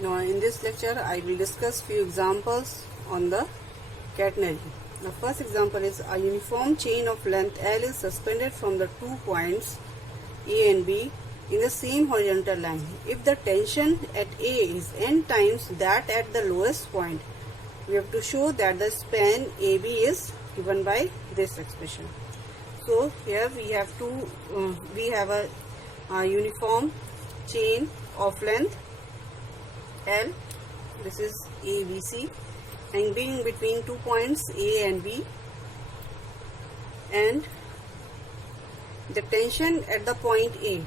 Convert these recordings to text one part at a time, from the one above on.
Now in this lecture I will discuss few examples on the catenary. The first example is a uniform chain of length L is suspended from the 2 points A and B in the same horizontal line. If the tension at A is n times that at the lowest point, we have to show that the span AB is given by this expression. So here we have a uniform chain of length L. This is ABC and being between 2 points A and B, and the tension at the point A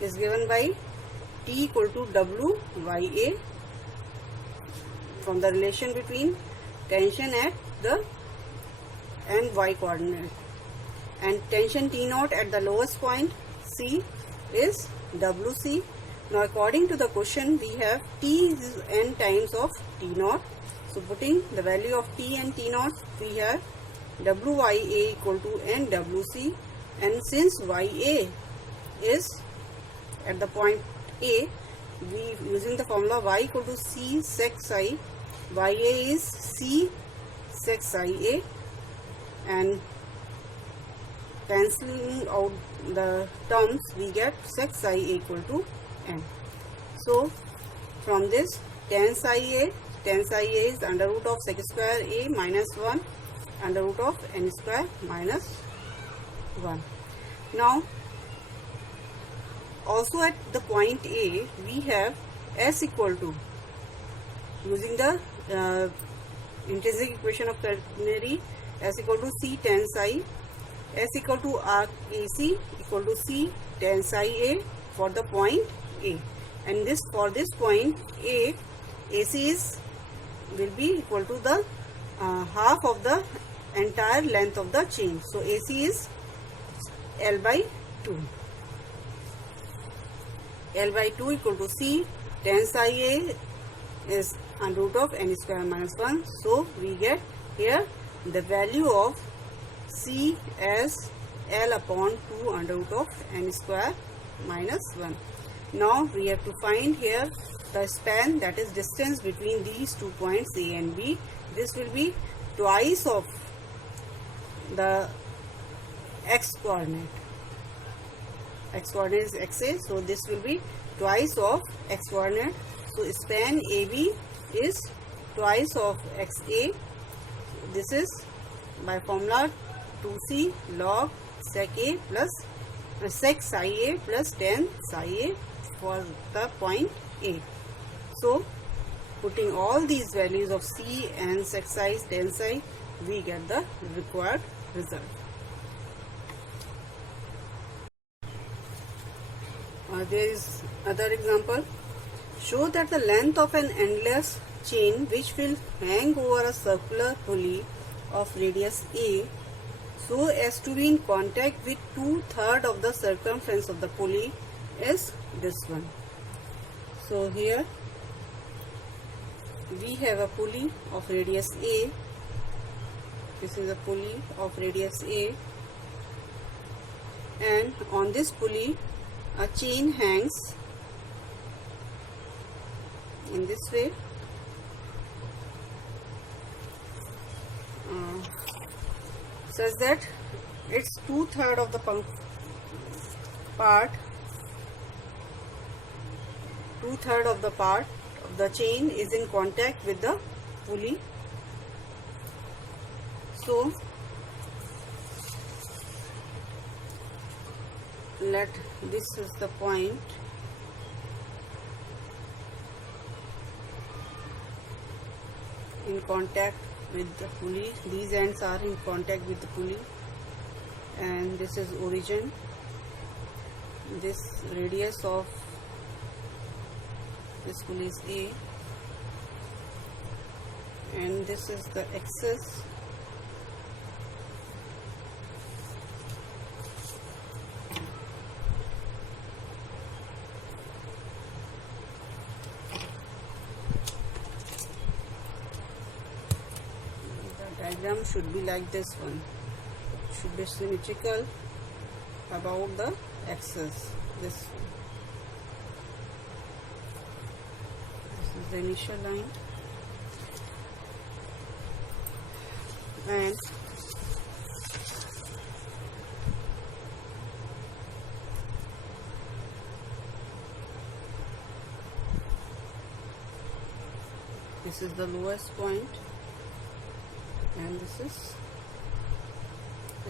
is given by T equal to WYA from the relation between tension at the and Y coordinate, and tension T naught at the lowest point C is WC. Now according to the question we have T is n times of T naught. So putting the value of T and T naught, we have WYA equal to NWC, and since YA is at the point A, we using the formula Y equal to C sec psi, YA is C sec psi A, and cancelling out the terms we get sec psi A equal to n. So from this tan psi A is under root of sec square A minus 1 under root of n square minus 1. Now also at the point A we have S equal to, using the intrinsic equation of catenary, S equal to C tan psi, S equal to arc AC equal to C tan psi A for the point A, and this for this point A, AC will be equal to the half of the entire length of the chain. So AC is L by 2. L by 2 equal to C tan psi A is under root of n square minus 1. So we get here the value of C as L upon 2 under root of n square minus 1. Now we have to find here the span, that is distance between these 2 points A and B. This will be twice of the x coordinate. X coordinate is XA, so this will be twice of x coordinate. So span AB is twice of XA. This is by formula 2C log sec A plus sec psi A plus tan psi A for the point A. So putting all these values of C and sec psi, tan psi, we get the required result. There is other example. Show that the length of an endless chain which will hang over a circular pulley of radius A so as to be in contact with 2/3 of the circumference of the pulley is this one. So here we have a pulley of radius A. This is a pulley of radius A, and on this pulley a chain hangs in this way, such that its 2/3 of the part of the chain is in contact with the pulley. So this is the point in contact with the pulley. These ends are in contact with the pulley, and this is origin. This radius of this pulley is A, and this is the axis. Diagram should be like this one, should be symmetrical about the axis, this one. is the initial line, and this is the lowest point, and this is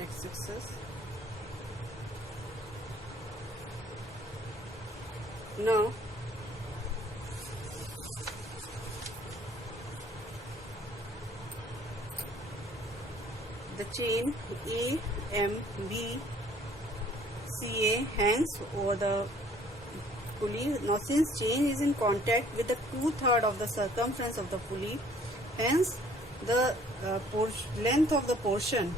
x-axis. Now the chain AMB CA hangs over the pulley. Now since chain is in contact with the 2/3 of the circumference of the pulley, hence the length of the portion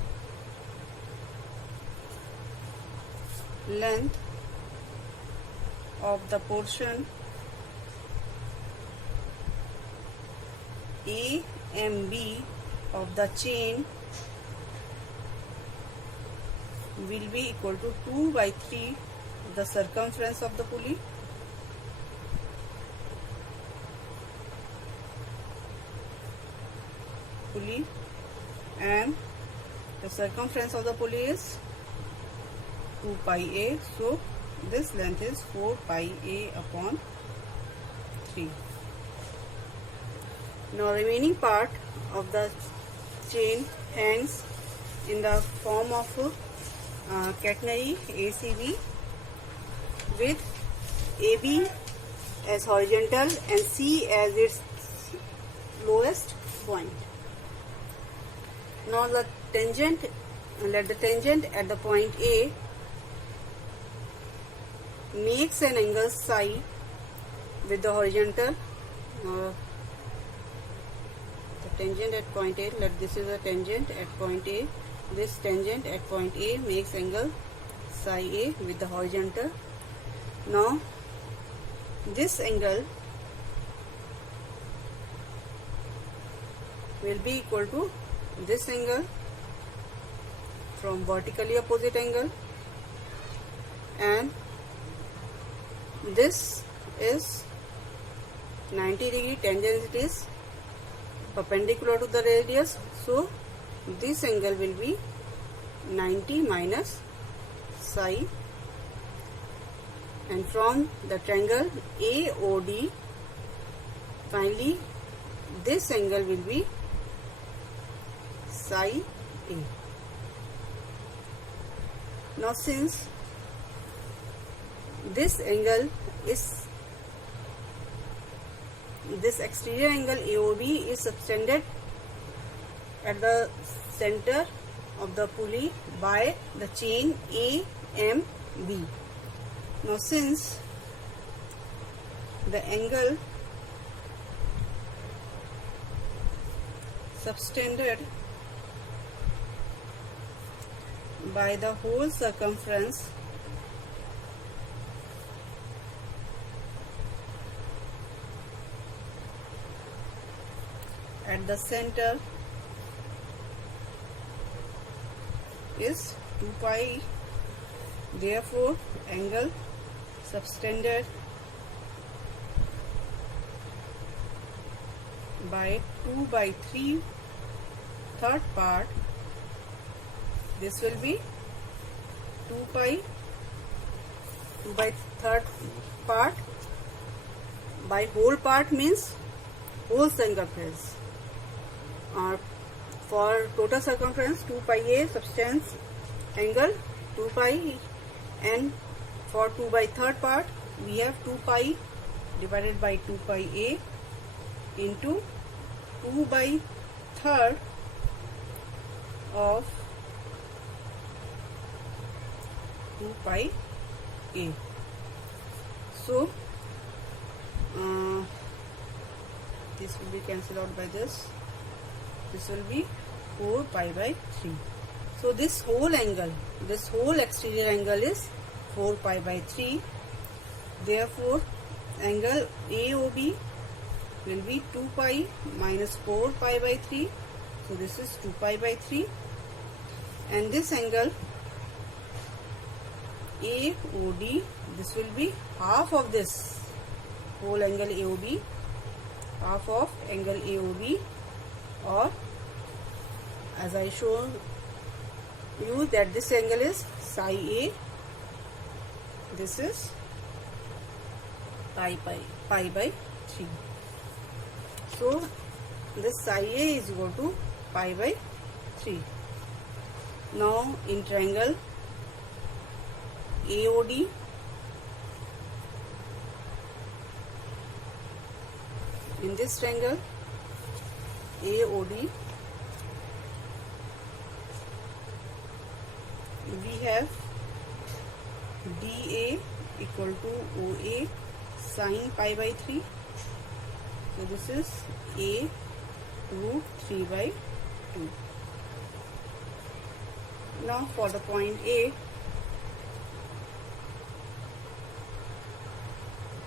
AMB of the chain will be equal to 2/3 of the circumference of the pulley, and the circumference of the pulley is 2 pi a, so this length is 4 pi a upon 3. Now remaining part of the chain hangs in the form of catenary ACB with AB as horizontal and C as its lowest point. Now let the tangent at the point A makes an angle psi with the horizontal. The tangent at point A, this is a tangent at point A. This tangent at point A makes angle psi A with the horizontal. Now this angle will be equal to this angle from vertically opposite angle, and this is 90 degree tangent, it is perpendicular to the radius, so this angle will be 90 minus psi, and from the triangle AOD finally this angle will be psi A. Now since this angle is this exterior angle AOB is subtended at the center of the pulley by the chain AMB. Now since the angle subtended by the whole circumference at the center is 2 pi, therefore angle subtended by 2/3 third part, this will be 2 pi 2/3 part by whole part means whole circumference. For total circumference 2 pi a subtends angle 2 pi, and for 2/3 part we have 2 pi divided by 2 pi a into 2/3 of 2 pi a. So this will be cancelled out by this. This will be 4 pi by 3. So this whole angle, this whole exterior angle is 4 pi by 3. Therefore angle AOB will be 2 pi minus 4 pi by 3. So this is 2 pi by 3. And this angle AOD, this will be half of this whole angle AOB, half of angle AOB, or as I show you that this angle is psi A, this is pi by 3. So this psi A is equal to pi by 3. Now in triangle AOD, in this triangle AOD, we have DA equal to OA sine pi by 3. So this is A root 3 by 2. Now for the point A,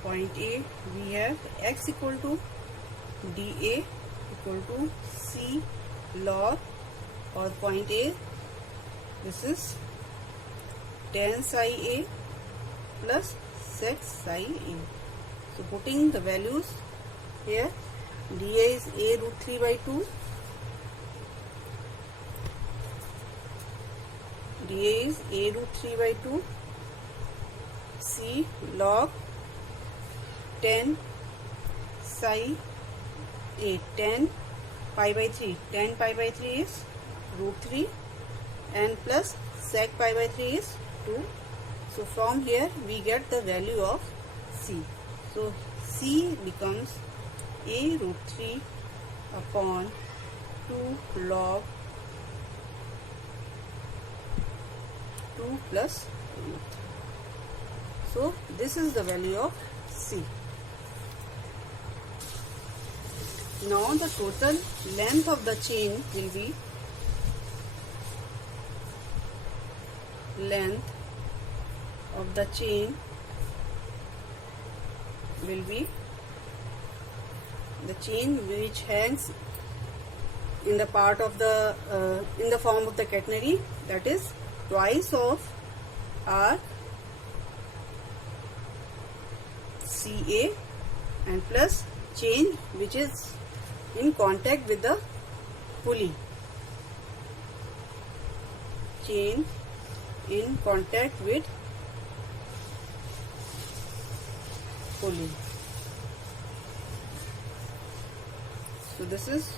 we have x equal to dA equal to C log, or point A, this is tan psi A plus sec psi A. So putting the values here, dA is A root 3 by 2, dA is A root 3 by 2, C log tan psi A, tan pi by 3, tan pi by 3 is root 3, and plus sec pi by 3 is 2. So from here we get the value of C. So C becomes A root 3 upon 2 log 2 plus root. So this is the value of C. Now the total length of the chain will be the chain which hangs in the part of the in the form of the catenary, that is twice of arc CA and plus chain which is in contact with the pulley, chain in contact with pulley. So this is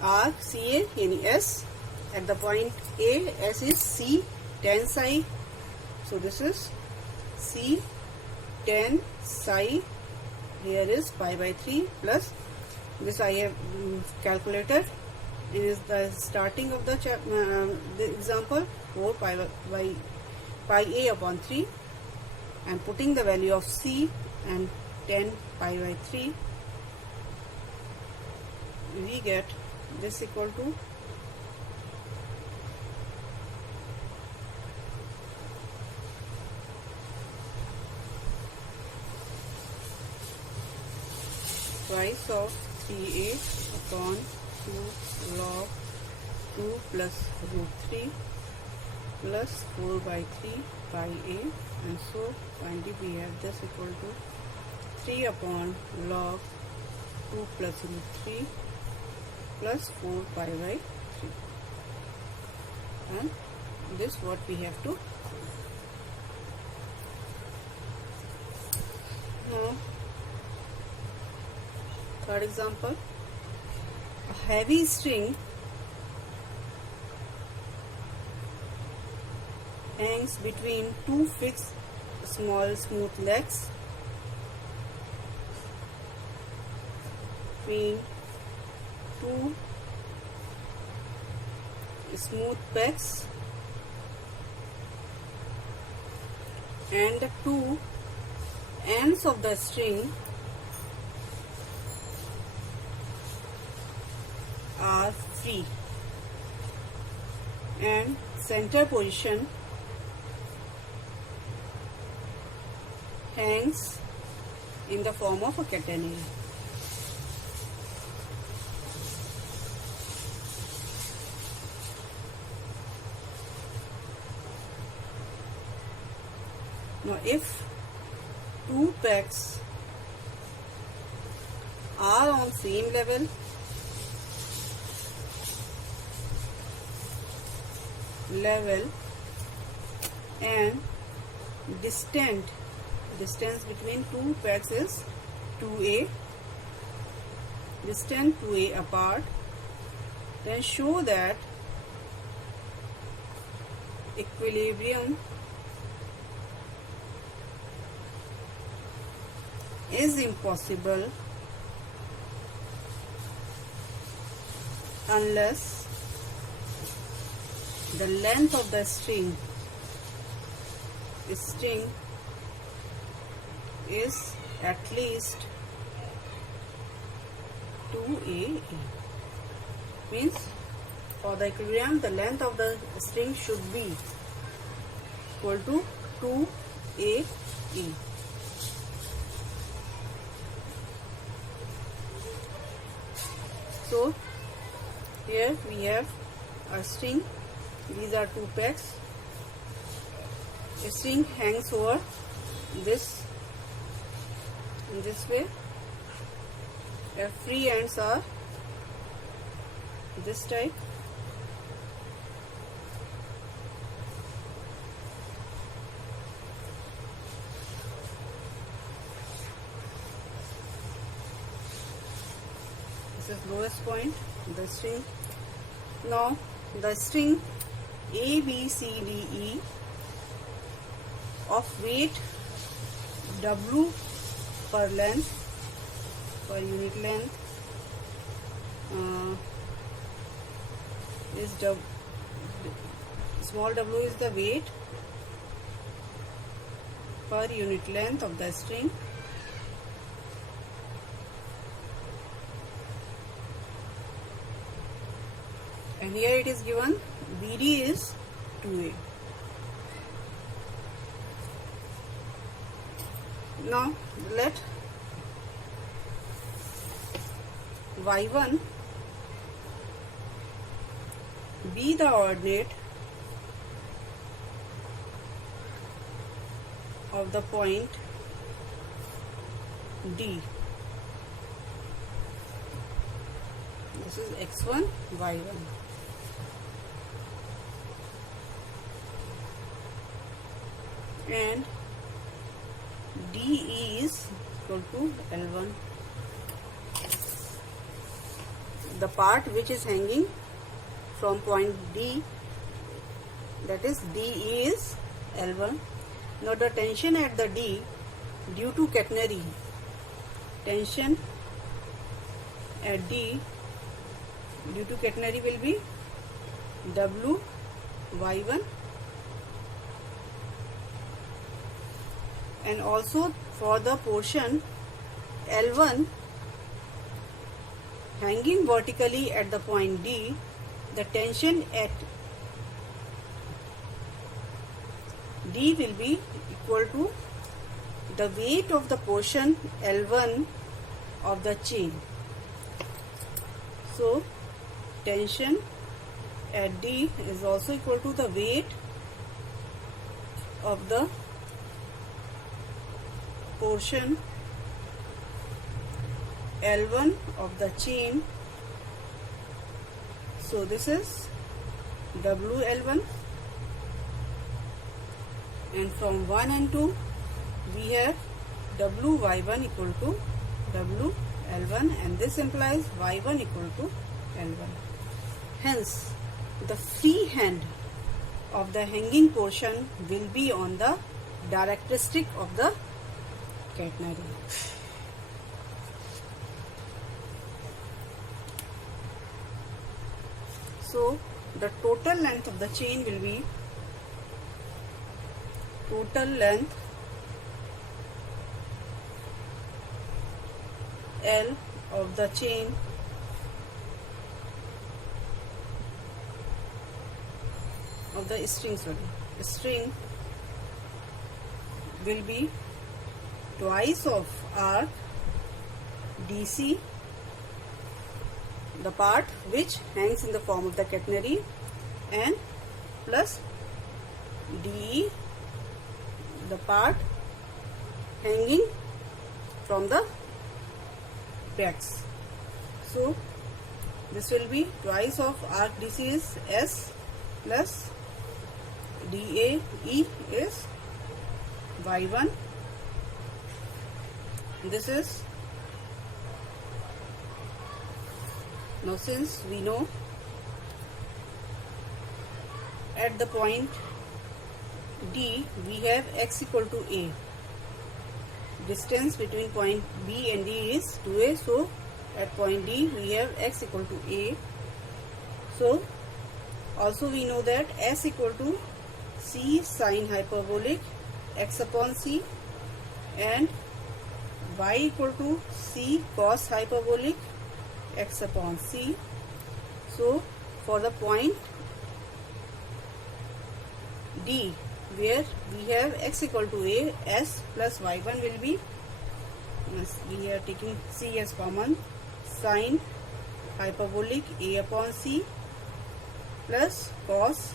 arc CA in S. At the point A, S is C tan psi. So this is C tan psi. Here is pi by 3 plus this I have calculated. It is the starting of the example, 4 pi A upon 3, and putting the value of C and 10 pi by 3, we get this equal to twice of 3A upon 2 log 2 plus root 3 plus 4 by 3 pi A, and so finally we have this equal to 3 upon log 2 plus root 3 plus 4 pi by 3, and this what we have to. Now third example, a heavy string hangs between two fixed small smooth legs, between two smooth pegs, and the two ends of the string are free, and center position hangs in the form of a catenary. Now if two pegs are on same level, and distance between two pegs is 2a, distant 2a apart, then show that equilibrium is impossible unless the length of the string is at least 2a. Means for the equilibrium, the length of the string should be equal to 2a. So here we have a string. These are two pegs. A string hangs over this in this way. The free ends are this type. This is lowest point, the string. Now the string A, B, C, D, E of weight W per length, per unit length, is small w is the weight per unit length of the string, and here it is given BD is 2A. Now let y1 be the ordinate of the point D. This is x1, y1. And DE is equal to L1. The part which is hanging from point D, that is DE, is L1. Now the tension at the D due to catenary, tension at D due to catenary will be W y1, and also for the portion L1 hanging vertically at the point D, the tension at D will be equal to the weight of the portion L1 of the chain. So tension at D is also equal to the weight of the portion L1 of the chain. So this is WL1, and from 1 and 2 we have WY1 equal to WL1, and this implies Y1 equal to L1. Hence the free hand of the hanging portion will be on the directricity of the catenary. So the total length of the chain will be total length L of the chain of the string, string will be twice of arc DC, the part which hangs in the form of the catenary, and plus DE, the part hanging from the pegs. So this will be twice of arc DC is S plus DAE is Y1. This is, now since we know at the point D we have x equal to A, distance between point B and D is 2A, so at point D we have x equal to A. So also we know that S equal to C sine hyperbolic x upon C and y equal to C cos hyperbolic x upon C. So for the point D where we have x equal to A, S plus y1 will be, we are taking C as common, sine hyperbolic A upon C plus cos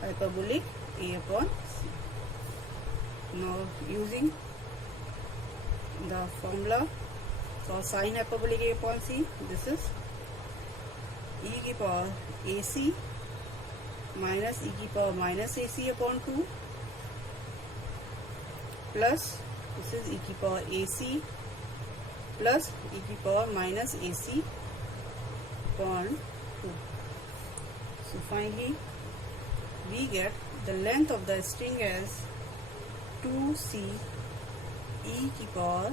hyperbolic A upon C. Now using the formula for sine hyperbolic A upon C, this is e की power AC minus e की power minus AC upon 2 plus this is e की power AC plus e की power minus AC upon 2. So finally we get the length of the string as 2C e की power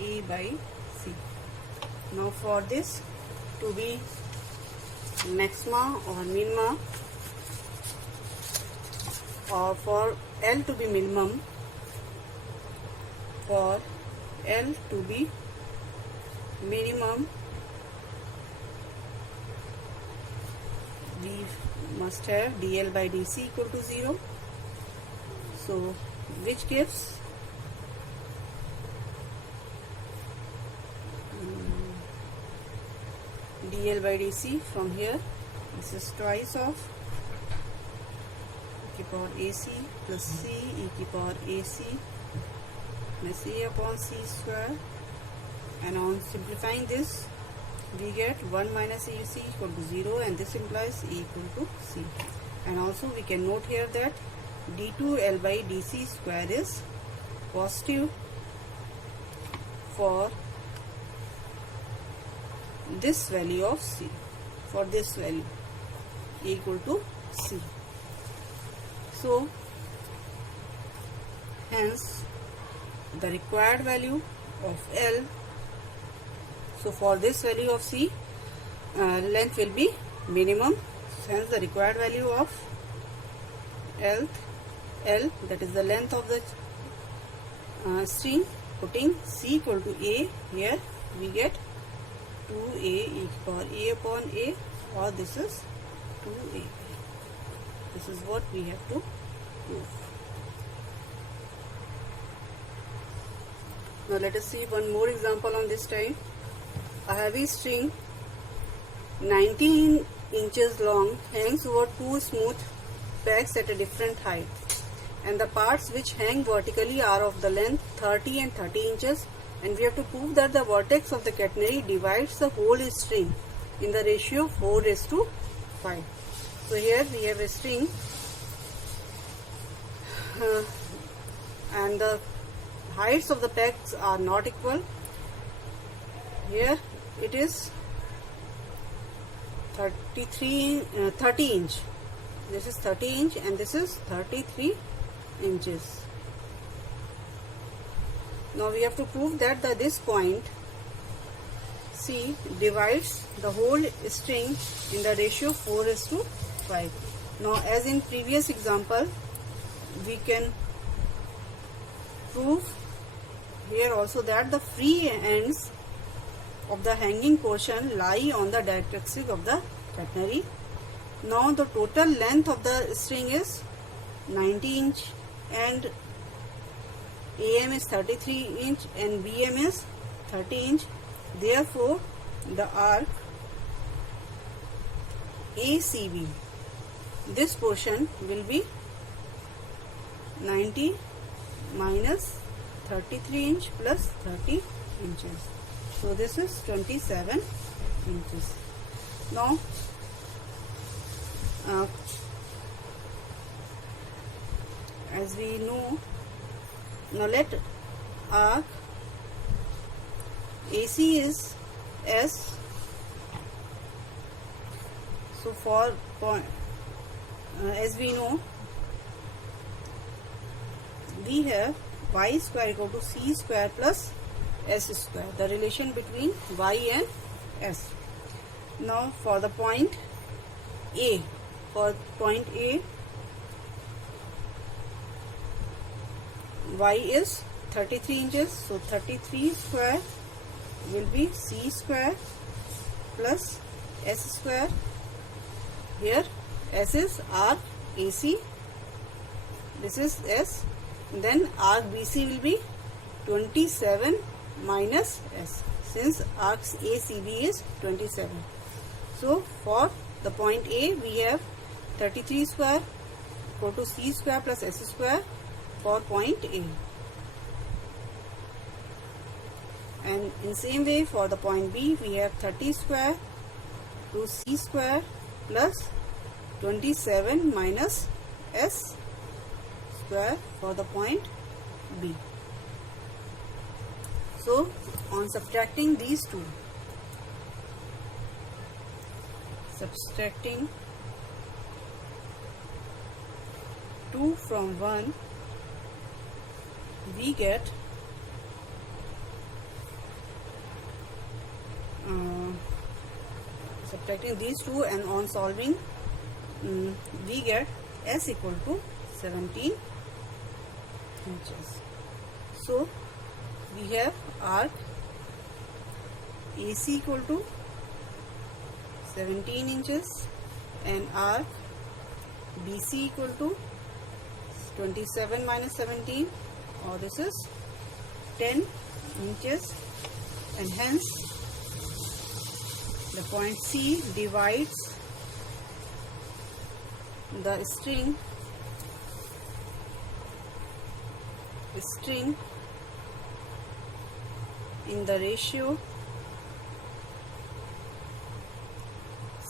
A by C. Now for this to be maxima or minima, or for L to be minimum, for L to be minimum we must have dl by dc equal to 0. So which gives dl by dc from here, this is twice of e की power AC plus C e की power AC plus A upon C square, and on simplifying this we get 1 minus AC equal to 0, and this implies A equal to C. And also we can note here that d2L by dc square is positive for this value of C, for this value A equal to C. So hence the required value of L, so for this value of C length will be minimum, hence the required value of L, that is the length of the string, putting C equal to A here, we get 2A e to the power A upon A, or this is 2A. This is what we have to prove. Now let us see one more example on this time. A heavy string 19 inches long hangs over two smooth pegs at a different height, and the parts which hang vertically are of the length 30 and 30 inches, and we have to prove that the vertex of the catenary divides the whole string in the ratio 4:5. So here we have a string and the heights of the pegs are not equal. Here it is 30 inch. This is 30 inch and this is 33 inches. Now we have to prove that this point C divides the whole string in the ratio 4:5. Now as in previous example, we can prove here also that the free ends of the hanging portion lie on the directrix of the catenary. Now the total length of the string is 90 inch and AM is 33 inch and BM is 30 inch. Therefore, the arc ACB, this portion will be 90 minus 33 inch plus 30 inches. So this is 27 inches. Now as we know, now let arc AC is S. So for point, as we know, we have y square equal to c square plus s square, the relation between y and s. Now for the point A, y is 33 inches, so 33 square will be c square plus s square. Here s is arc AC, this is s, then arc BC will be 27 minus s, since arc ACB is 27. So for the point A, we have 33 square equal to c square plus s square for point A. And in same way for the point B, we have 30 square to c square plus 27 minus s square for the point B. So on subtracting these two, subtracting 2 from 1, we get subtracting these two, and on solving we get s equal to 17 inches. So we have arc AC equal to 17 inches and arc BC equal to 27 minus 17, or this is 10 inches, and hence the point C divides the string in the ratio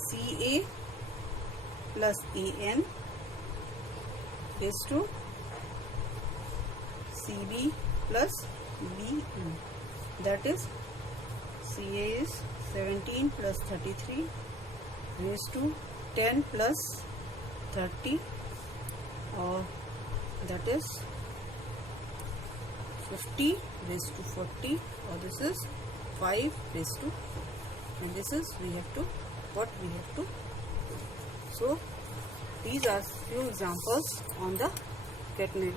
CA plus AN raised to CB plus BN. That is, CA is 17 plus 33 raised to 10 plus 30, or that is 50 raised to 40, or this is 5 raised to 4. And this is what we have to do. So these are few examples on the catenary.